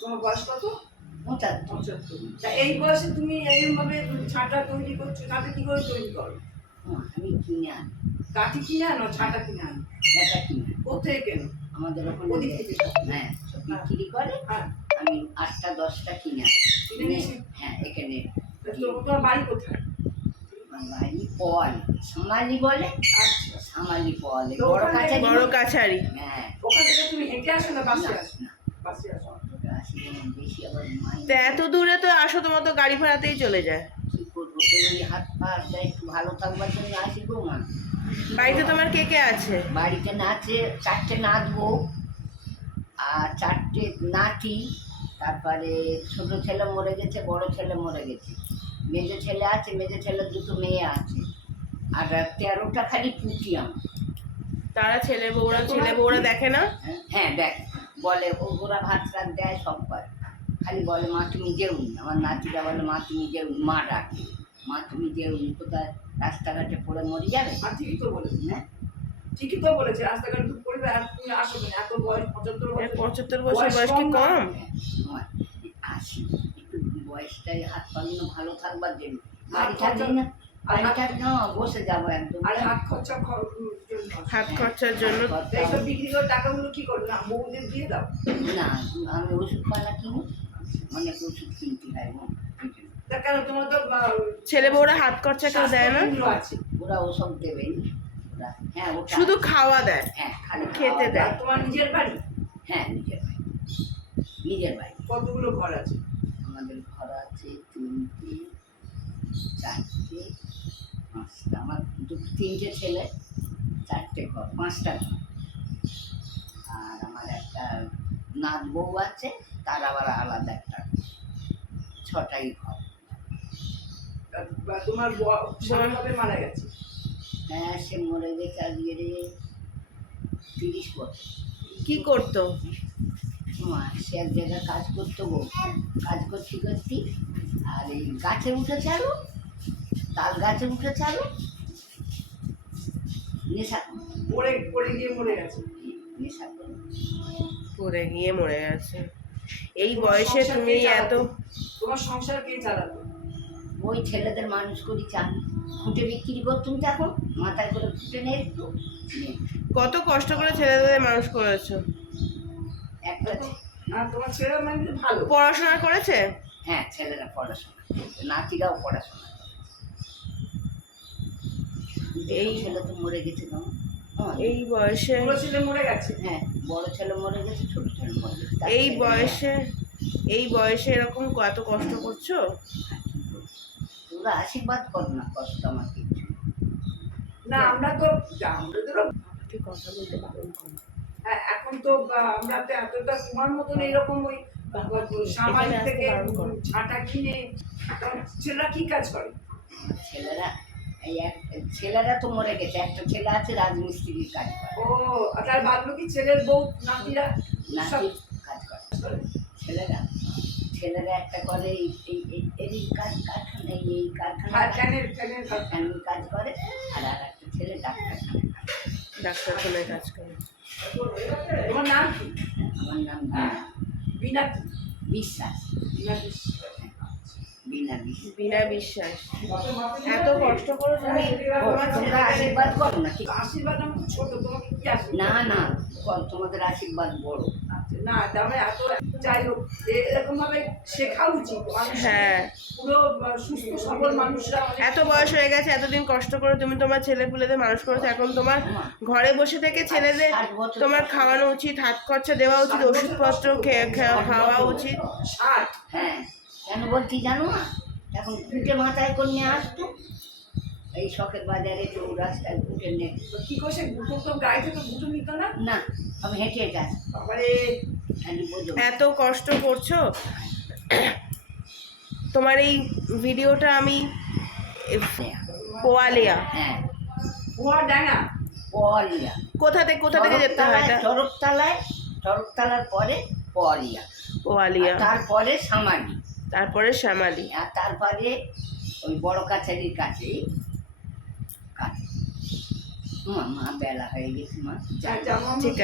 তোমার বয়স কত? 75। তা এই বয়সে তুমি এইভাবে ছাটা তৈরি করছো, ছাটা কি করে তৈরি করো? আমি কিনে আনি। কাঠি কিনে আনো, ছাটা কিনে আনো? এটা কিনে আনি। কোথায় কেন? আমাদের ওখানে ওদিক থেকে? হ্যাঁ, সব বিক্রি করে। হ্যাঁ। আমি 8টা 10টা কিনে আনি। কিনে নিয়েছি? হ্যাঁ, এখানে। তোমার বাড়ি কোথায়? আমার বাড়ি পোয়ালি, সামালি বলে। আচ্ছা, সামালি পোয়ালি, তো বড় ওখানে কাছারি। বড় কাছারি। হ্যাঁ, ওখান থেকে তুমি হেঁটে আসো না বাসে না, আসো? না, বাসে আসো। আসি না, বেশি আবার মাইনে। তা এত দূরে তো আসো, তোমার তো গাড়ি ভাড়াতেই চলে যায়। কি করবো, তো ওই হাত পা একটু ভালো থাকবার জন্য আসি গো মা। বাড়িতে তোমার কে কে আছে? বাড়িতে নাচে 4টে নাচবো আর 4টে নাতি। তারপরে ছোট ছেলে মরে গেছে, বড় ছেলে মরে গেছে। মেজো ছেলে আছে, মেজো ছেলের 2টো মেয়ে আছে। আর 13টা খালি পুঁটি আমার। তারা ছেলে বউরা দেখে না? হ্যাঁ, দেখ, বলে ওরা ভাত টাত দেয়, সব করে। খালি বলে মা তুমি যেউনি। আমার নাতিরা বলে মা তুমি যেউনি, মা ডাকে মা তুমি যেউনি। কোথায় রাস্তাঘাটে পড়ে মরে যাবে? আর ঠিকই তো বলেছে, হ্যাঁ, ঠিকই তো বলেছে, রাস্তাঘাটে তো পড়বে আর তুমি আসো কেন? এত বয়স 75 বছর। 75 বছর বয়স কি কম? আমার আসি একটু বয়সটাই, হাত পাগুলো ভালো থাকবার জন্য। বাড়ি হাত থাকলে খরচা- না, বাড়ি থাকলে না, বসে যাবো একদম। আর হাত খরচা জন্য। হাত খরচার জন্য। এইসব বিক্রি করে টাকাগুলো কি করবে? না বউদের দিয়ে দাও? না, আমি ওষুধ পালা কিনি, অনেক ওষুধ কিনতে হয় গো। তা কেন, তোমার তো ছেলে বউরা হাত খরচা কেউ দেয় না? স্বাস্থ্যকেন্দ্র আছে। ওরা ওসব দেবেন। হ্যাঁ, ওটা শুধু খাওয়া দেয়, হ্যাঁ, খালি খেতে খাওয়া দেয়। আর তোমার নিজের বাড়ি? হ্যাঁ, নিজের বাড়ি, নিজের বাড়ি। কতগুলো ঘর আছে? আমাদের ঘর আছে 3টে 4টে 5টা। আমার 3টে ছেলে, 4টে ঘর, 5টা ঘর। আর আমার একটা নাত বউ আছে, তার আবার আলাদা একটা 6টাই ঘর। তোমার স্বামী কবে মারা গেছে? হ্যাঁ, সে মরে গেছে আজকে 30 বছর। কি করতো? সে এক জায়গায় কাজ করতো গো। কাজ করতে করতে আর এই গাছে উঠেছে, আরো তাল গাছে উঠেছে, আরো নেশা পড়ে পড়ে গিয়ে মরে গেছে। নেশা করে। পড়ে গিয়ে মরে গেছে। এই বয়সে তুমি এত? তোমার সংসার কে চালাতো? ওই ছেলেদের মানুষ করি চান, খুঁটে বিক্রি করতুম, তো এখন মাথায় করে খুঁটে নেই একটু। কত কষ্ট করে ছেলেদের মানুষ করেছো? একটা আর তোমার ছেলে মানে ভালো পড়াশোনা করেছে? হ্যাঁ, ছেলেরা পড়াশোনা, নাতিরাও পড়াশোনা। এই ছেলে তো মরে গেছে না। এই বয়সে? বড় ছেলে মরে গেছে। হ্যাঁ, বড় ছেলে মরে গেছে, ছোট ছেলে মরে গেছে। এই বয়সে এরকম এত কষ্ট করছো? তোরা আশীর্বাদ কর না, কষ্ট আমার কিছু না। আমরা তো কথা বলতে বারণ করো। হ্যাঁ, এখন তো আমরা তো এতটা তোমার মতন এরকম ওই সামাজিক থেকে ছাটা কিনে। ছেলেরা কি কাজ করে? ছেলেরা ছেলেরা তো মরে গেছে, একটা ছেলে আছে রাজমিস্ত্রির কাজ করে। ও, তার বাদ বাকি ছেলের বউ নাতিরা সব নাতি কাজ করে। ছেলেরা একটা করে এই কারখানা, এই কারখানা কাজ করে। আর একটা ছেলে ডাক্তারখানায় কাজ করে। তোমার নাম কি? আমার নাম বিনা বিশ্বাস। বিনা বিশ্বাস। এত কষ্ট করে তুমি তোমরা আশীর্বাদ করো না? আশীর্বাদ আমি ছোট, তোমাকে কি আশীর্বাদ? না না, তোমাদের আশীর্বাদ বড়। না, তাহলে এত যাই হোক, এরকম ভাবে শেখা উচিত। হ্যাঁ, পুরো সুস্থ সবল মানুষরা এত বয়স হয়ে গেছে, এতদিন কষ্ট করে তুমি তোমার ছেলে পুলেদের মানুষ করেছো, এখন তোমার ঘরে বসে থেকে ছেলেদের তোমার খাওয়ানো উচিত, হাত খরচা দেওয়া উচিত, ওষুধপত্র খাওয়া উচিত। 60। হ্যাঁ, কেন বলছি জানো না? এখন খুঁটে মাথায় করে নিয়ে আসতো, এই শখের বাজারে চৌরাস্তায় খুঁটে নিয়ে। কি করে গুটো তো গাড়িতে তো গুটো নিত না? না, আমি হেঁটে হেঁটে আসি। বাবারে, এত কষ্ট করছো। তোমার এই ভিডিওটা আমি পোয়ালিয়া। হ্যাঁ, পোয়া ডাঙা। পোয়ালিয়া। কোথা থেকে যেতে হয় এটা? চরকতলার পরে পোয়ালিয়া। পোয়ালিয়া, তারপরে সামালি, তারপরে শ্যামালি, আর তারপরে ওই বড় কাছারির কাছে। মা বেলা হয়ে গেছে মা। যেমন ঠিক আছে।